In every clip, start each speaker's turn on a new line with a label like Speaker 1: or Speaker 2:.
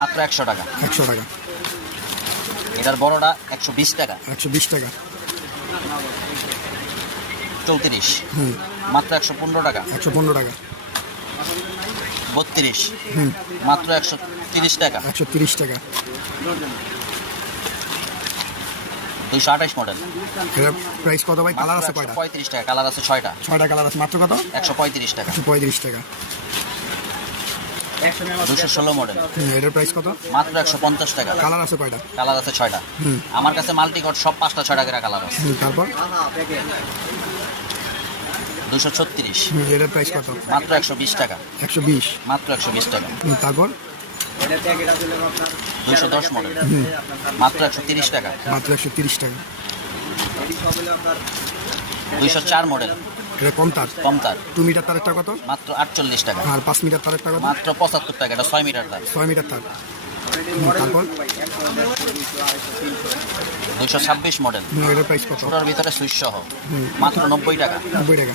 Speaker 1: মাত্র একশো টাকা।
Speaker 2: একশো টাকা।
Speaker 1: এটার বড়টা একশো বিশ টাকা।
Speaker 2: একশো বিশ টাকা।
Speaker 1: চৌত্রিশ।
Speaker 2: হুম।
Speaker 1: মাত্র একশো পনেরো টাকা।
Speaker 2: একশো পনেরো টাকা।
Speaker 1: বত্রিশ।
Speaker 2: হুম।
Speaker 1: মাত্র একশো তিরিশ টাকা।
Speaker 2: একশো তিরিশ টাকা।
Speaker 1: দুইশো আঠাশ মডেল।
Speaker 2: প্রাইস কত ভাই? কালার আছে কয়টা?
Speaker 1: পঁয়ত্রিশ টাকা। কালার আছে ছয়টা।
Speaker 2: ছয়টা কালার আছে। মাত্র কত?
Speaker 1: একশো পঁয়ত্রিশ টাকা।
Speaker 2: একশো পঁয়ত্রিশ টাকা।
Speaker 1: দুশো ষোলো মডেল
Speaker 2: এটার প্রাইস কত?
Speaker 1: মাত্র একশো পঞ্চাশ টাকা।
Speaker 2: কালার আছে কয়টা?
Speaker 1: কালার আছে ছয়টা। আমার কাছে মাল্টিকট সব পাঁচটা ছয়টা করে কালার আছে।
Speaker 2: তারপর?
Speaker 1: দুশো ছত্রিশ।
Speaker 2: এটার প্রাইস কত?
Speaker 1: মাত্র একশো বিশ টাকা।
Speaker 2: একশো বিশ।
Speaker 1: মাত্র একশো বিশ টাকা।
Speaker 2: তারপর?
Speaker 1: দুশো দশ মডেল মাত্র একশো তিরিশ টাকা।
Speaker 2: মাত্র একশো তিরিশ টাকা।
Speaker 1: দুইশো চার মডেল
Speaker 2: এটা কম তার
Speaker 1: কম তার
Speaker 2: টু মিটার তারেরটা কত?
Speaker 1: মাত্র আটচল্লিশ টাকা।
Speaker 2: আর পাঁচ মিটার তারেরটা কত?
Speaker 1: মাত্র পঁচাত্তর টাকা এটা ছয় মিটার তার।
Speaker 2: ছয় মিটার তার। তারপর?
Speaker 1: দুইশো ছাব্বিশ মডেল
Speaker 2: এটার প্রাইস কত?
Speaker 1: ছোটোর ভিতরে সুইচ সহ। মাত্র নব্বই টাকা।
Speaker 2: নব্বই টাকা।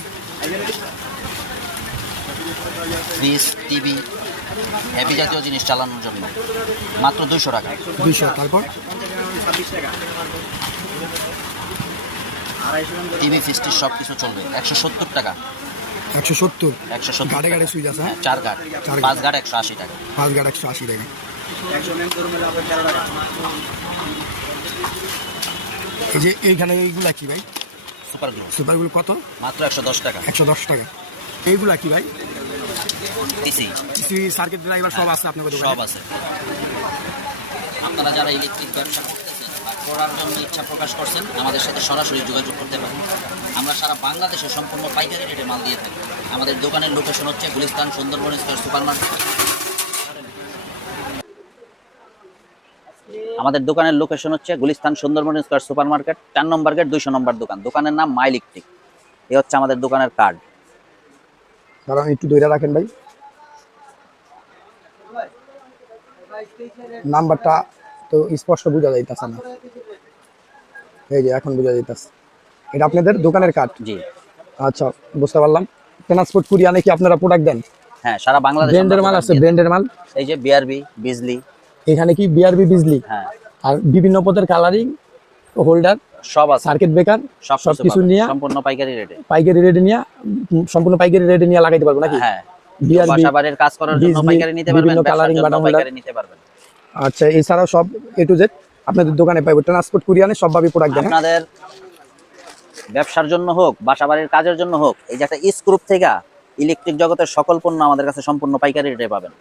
Speaker 1: ফ্রিজ টিভি হেভি জাতীয় জিনিস চালানোর জন্য। মাত্র দুইশো টাকা।
Speaker 2: দুইশো তারপর?
Speaker 1: টিভি ফিস্টির সব কিছু চলবে। একশো সত্তর টাকা।
Speaker 2: একশো সত্তর?
Speaker 1: একশো সত্তর
Speaker 2: গাড়ে গাড়ে সুইচ আছে হ্যাঁ?
Speaker 1: চার গাড়।
Speaker 2: চার
Speaker 1: পাঁচ গাড় একশো আশি টাকা।
Speaker 2: পাঁচ গাড় একশো আশি টাকা। এই যে এইখানে এইগুলা কি ভাই?
Speaker 1: সুপার গ্লো
Speaker 2: সুপারগুলো কত?
Speaker 1: মাত্র একশো দশ টাকা।
Speaker 2: একশো দশ টাকা। এইগুলা কি ভাই?
Speaker 1: টিসি
Speaker 2: কিছু সার্কিট ড্রাইভার সব আছে আপনার
Speaker 1: সব আছে। আপনারা যারা ইলেকট্রিক ব্যবসা করার জন্য ইচ্ছা প্রকাশ করছেন, আমাদের সাথে সরাসরি যোগাযোগ করতে পারেন। আমরা সারা বাংলাদেশে সম্পূর্ণ পাইকারি রেটে মাল দিয়ে থাকি। আমাদের দোকানের লোকেশন হচ্ছে Gulistan, Sundarban square super market আমাদের দোকানের লোকেশন হচ্ছে Gulistan, Sundarban square super market চার নম্বর গেট, দুইশো নম্বর দোকান। দোকানের নাম মাই ইলেকট্রিক এ হচ্ছে আমাদের দোকানের কার্ড।
Speaker 2: দাঁড়ান, একটু দইরা রাখেন ভাই। নাম্বারটা তো স্পষ্ট বোঝা যাইতেছে না। এই যে এখন বোঝা যাইতেছে। এটা আপনাদের দোকানের কার্ড?
Speaker 1: জি।
Speaker 2: আচ্ছা বুঝতে পারলাম। ট্রান্সপোর্ট কুরিয়ানে কি আপনারা প্রোডাক্ট দেন?
Speaker 1: হ্যাঁ সারা বাংলাদেশ
Speaker 2: ব্র্যান্ডের মাল আছে ব্র্যান্ডের মাল।
Speaker 1: এই যে বিআরবি বিজলি
Speaker 2: এখানে কি বিআরবি বিজলি
Speaker 1: হ্যাঁ।
Speaker 2: আর বিভিন্ন পদের কালারিং হোল্ডার
Speaker 1: সব আছে।
Speaker 2: সার্কিট ব্রেকার
Speaker 1: সব
Speaker 2: সবকিছু
Speaker 1: কিছু
Speaker 2: নিয়ে
Speaker 1: সম্পূর্ণ পাইকারি রেটে
Speaker 2: পাইকারি রেটে নিয়ে সম্পূর্ণ পাইকারি রেটে নিয়ে লাগাইতে পারব নাকি?
Speaker 1: হ্যাঁ।
Speaker 2: বিআরবি
Speaker 1: বাসাবাড়ির কাজ করার জন্য পাইকারি নিতে পারবেন
Speaker 2: বিভিন্ন button holder।
Speaker 1: পাইকারি নিতে পারবেন।
Speaker 2: আচ্ছা এছাড়াও সব এ টু জেড আপনাদের দোকানে পাইব ট্রান্সপোর্ট কুরিয়ানে সবভাবে প্রোডাক্ট দেন হ্যাঁ?
Speaker 1: আপনাদের ব্যবসার জন্য হোক, বাসাবাড়ির কাজের জন্য হোক, এই যে একটা স্ক্রুপ থেকে ইলেকট্রিক জগতের সকল পণ্য আমাদের কাছে সম্পূর্ণ পাইকারি রেটে পাবেন